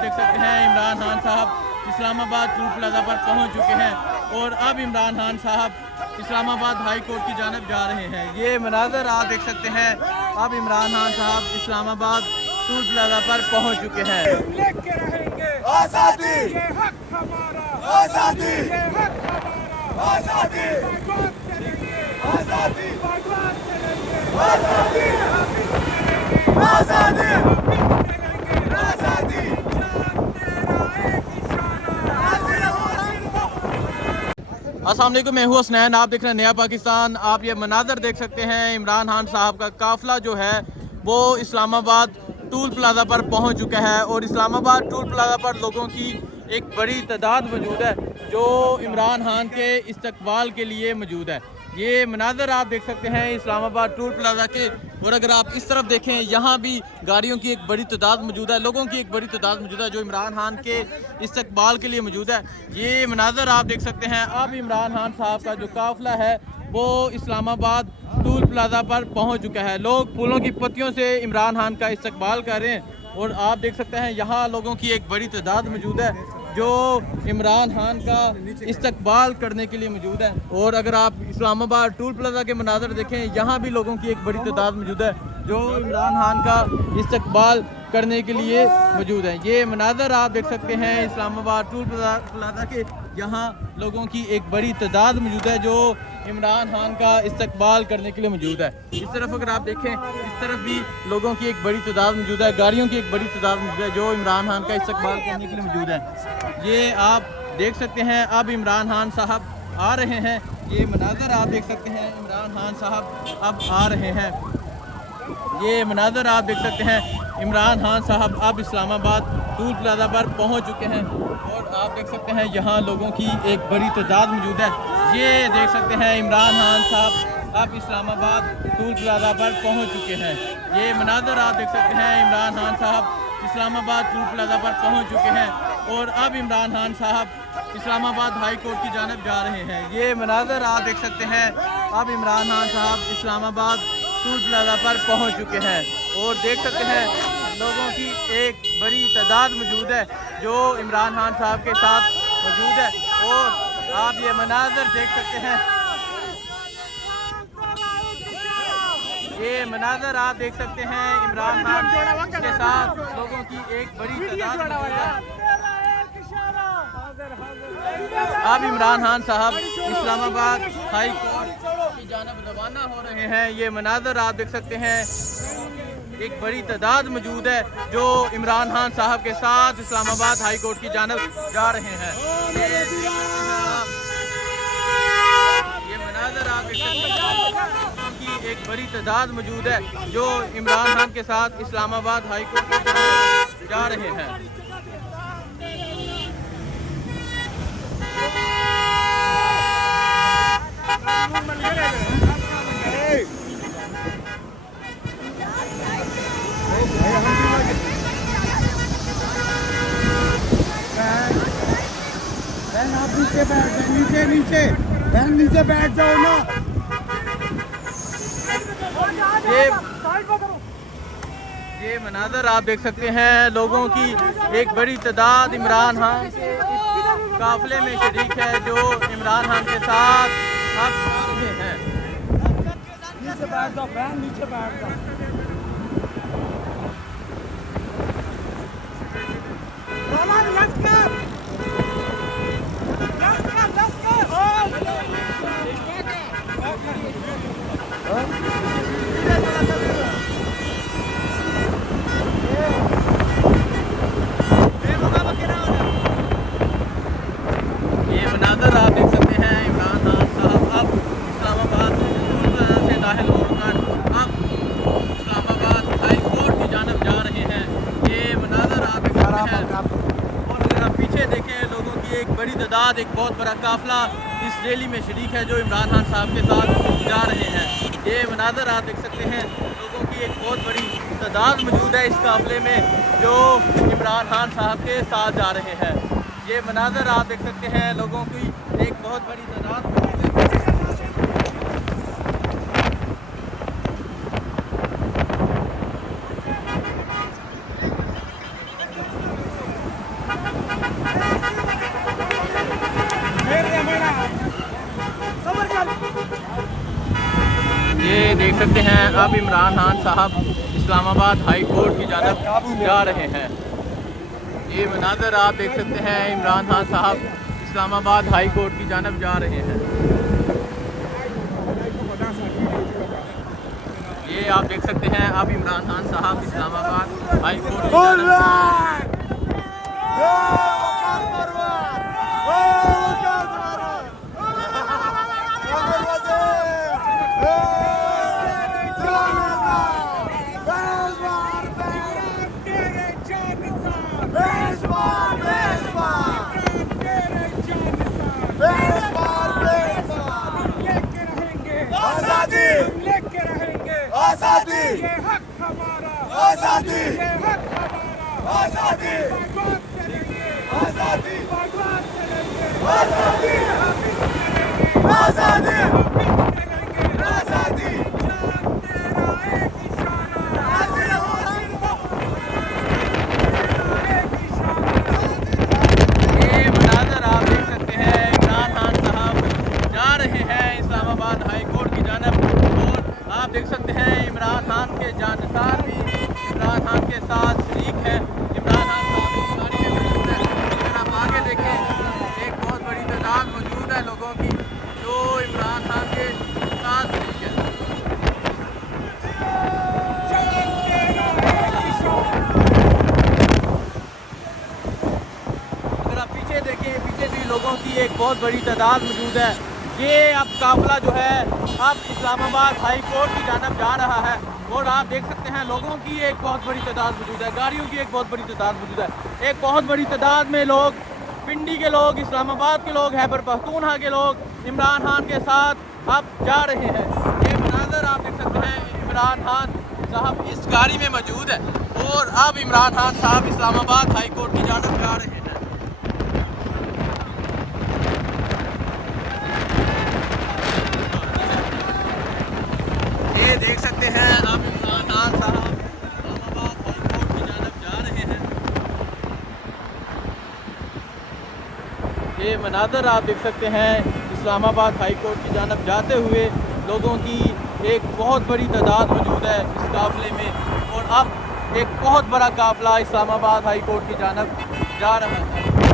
देख सकते हैं इमरान खान साहब इस्लामाबाद टोल प्लाजा पर पहुंच चुके हैं और अब इमरान खान साहब इस्लामाबाद हाई कोर्ट की जानब जा रहे हैं। ये मनाजर आप देख सकते हैं, अब इमरान खान साहब इस्लामाबाद टोल प्लाजा पर पहुंच चुके हैं। लेके रहेंगे आजादी, ये हक हमारा, आजादी, ये हक हमारा, आजादी, भगवान चलेंगे, आजादी, भगवान चलेंगे, आजादी, आजादी, आजादी, आजादी। चांद तेरा एक इशारा, अस्सलाम वालेकुम, मैं हूँ हसनैन, आप देख रहे हैं नया पाकिस्तान। आप ये मनाजर देख सकते हैं, इमरान खान साहब का काफ़िला जो है वो इस्लामाबाद टोल प्लाजा पर पहुंच चुका है और इस्लामाबाद टोल प्लाजा पर लोगों की एक बड़ी तादाद मौजूद है जो इमरान खान के इस्तकबाल के लिए मौजूद है। ये मनाजर आप देख सकते हैं इस्लामाबाद टोल प्लाजा के, और अगर आप इस तरफ देखें यहाँ भी गाड़ियों की एक बड़ी तादाद मौजूद है, लोगों की एक बड़ी तादाद मौजूद है जो इमरान खान के इस्तकबाल के लिए मौजूद है। ये मनाजर आप देख सकते हैं, अब इमरान खान साहब का जो काफ़िला है वो इस्लामाबाद टोल प्लाजा पर पहुंच चुका है। लोग फूलों की पत्तियों से इमरान खान का इस्तकबाल कर रहे हैं और आप देख सकते हैं यहाँ लोगों की एक बड़ी तादाद मौजूद है जो इमरान खान का इस्तकबाल करने के लिए मौजूद है। और अगर आप इस्लामाबाद टोल प्लाजा के मनाजर देखें, यहाँ भी लोगों की एक बड़ी तादाद मौजूद है जो इमरान खान का इस्तकबाल करने के लिए मौजूद है। ये मनाजर आप देख सकते हैं इस्लामाबाद टोल प्लाजा के, यहाँ लोगों की एक बड़ी तादाद मौजूद है जो इमरान खान का इस्तकबाल करने के लिए मौजूद है। इस तरफ अगर आप देखें, इस तरफ भी लोगों की एक बड़ी तादाद मौजूद है, गाड़ियों की एक बड़ी तादाद मौजूद है जो इमरान खान का इस्तकबाल करने के लिए मौजूद है। ये आप देख सकते हैं, अब इमरान खान साहब आ रहे हैं। ये मनाजर आप देख सकते हैं, इमरान खान साहब अब आ रहे हैं। ये मनाजर आप देख सकते हैं, इमरान खान साहब अब इस्लामाबाद टोल प्लाजा पर पहुंच चुके हैं और आप देख सकते हैं यहाँ लोगों की एक बड़ी तादाद मौजूद है। ये देख सकते हैं इमरान खान साहब अब इस्लामाबाद टोल प्लाजा पर पहुंच चुके हैं। ये मनाजर आप देख सकते हैं, इमरान खान साहब इस्लामाबाद टोल प्लाजा पर पहुंच चुके हैं और अब इमरान खान साहब इस्लामाबाद हाई कोर्ट की जानब जा रहे हैं। ये मनाजर आप देख सकते हैं, अब इमरान खान साहब इस्लामाबाद टोल प्लाजा पर पहुंच चुके हैं और देख सकते हैं लोगों की एक बड़ी तादाद मौजूद है जो इमरान खान साहब के साथ मौजूद है। और आप ये मनाजर देख सकते हैं, ये मनाजर आप देख सकते हैं, इमरान खान के साथ लोगों की एक बड़ी तादाद मौजूद है। अब इमरान खान साहब इस्लामाबाद हाई कोर्ट की जानब रवाना हो रहे हैं। ये मनाजर आप देख सकते हैं, एक बड़ी तादाद मौजूद है जो इमरान खान साहब के साथ इस्लामाबाद हाई कोर्ट की जानब जा रहे हैं। ये मनाजर आप देख सकते हैं, की एक बड़ी तादाद मौजूद है जो इमरान खान के साथ इस्लामाबाद हाई कोर्ट की जानब जा रहे हैं। आप नीचे बैठ जाओ, नीचे नीचे बहन नीचे बैठ जाओ ना। ये मनाजर आप देख सकते हैं, लोगों की एक बड़ी तादाद इमरान खान के काफिले में शरीक है जो इमरान खान के साथ अब हैं। नीचे बैठ जाओ बहन, नीचे बैठ जाओ। ये मनाजर आप देख सकते हैं, इमरान खान साहब अब इस्लामाबाद से दाखिल होकर अब इस्लामाबाद हाई कोर्ट की जानब जा रहे हैं। ये मनाजर आप देख सकते हैं और अगर आप पीछे देखें, लोगों की एक बड़ी तादाद, एक बहुत बड़ा काफिला इस रैली में शरीक है जो इमरान खान साहब के साथ जा रहे हैं। ये मनाजर आप देख सकते हैं, लोगों की एक बहुत बड़ी तादाद मौजूद है इस काफिले में जो इमरान खान साहब के साथ जा रहे हैं। ये मनाजर आप देख सकते हैं, लोगों की एक बहुत बड़ी तादाद मौजूद है। सकते हैं अब इमरान खान साहब इस्लामाबाद हाई कोर्ट की जानब जा रहे हैं। ये मनाज़र आप देख सकते हैं, इमरान खान साहब इस्लामाबाद हाई कोर्ट की जानब जा रहे हैं। ये आप देख सकते हैं अब इमरान खान साहब इस्लामाबाद हाई कोर्ट की जानब आजादी, ये हक हमारा, आजादी, ये हक हमारा, आजादी, भगवान से लेंगे, आजादी, भगवान से लेंगे, आजादी, हाफिज से आजादी, लेंगे, हाफिज से लेंगे, आजादी, चांद तेरा एक इशारा, तेरा एक इशारा। ये मनाज़र आप देख सकते हैं, इमरान खान साहब जा रहे हैं इस्लामाबाद हाई कोर्ट की जानब और आप देख सकते हैं इमरान खान के जानसार भी इमरान खान के साथ शरीक है। इमरान खान साहब इस गाड़ी में मौजूद है। अगर आप आगे देखें एक बहुत बड़ी तादाद मौजूद है लोगों की जो इमरान खान के साथ शरीक है। चांद तेरा एक इशारा। अगर आप पीछे देखें, पीछे भी लोगों की एक बहुत बड़ी तादाद मौजूद है। ये अब काफिला जो है अब इस्लामाबाद हाई कोर्ट की जानब जा रहा है और आप देख सकते हैं लोगों की एक बहुत बड़ी तादाद मौजूद है, गाड़ियों की एक बहुत बड़ी तादाद मौजूद है। एक बहुत बड़ी तादाद में लोग, पिंडी के लोग, इस्लामाबाद के लोग, खैबर पख्तूनख्वा के लोग इमरान खान के साथ अब जा रहे हैं। ये मनाज़र आप देख सकते हैं, इमरान खान साहब इस गाड़ी में मौजूद है और अब इमरान खान साहब इस्लामाबाद हाई कोर्ट की जानब जा रहे हैं। ये देख सकते हैं अब इमरान खान साहब इस्लामाबाद हाई कोर्ट की जानब जा रहे हैं। ये मनाज़र आप देख सकते हैं इस्लामाबाद हाई कोर्ट की जानब जाते हुए लोगों की एक बहुत बड़ी तादाद मौजूद है इस काफ़िले में और अब एक बहुत बड़ा काफ़िला इस्लामाबाद हाई कोर्ट की जानब जा रहा है।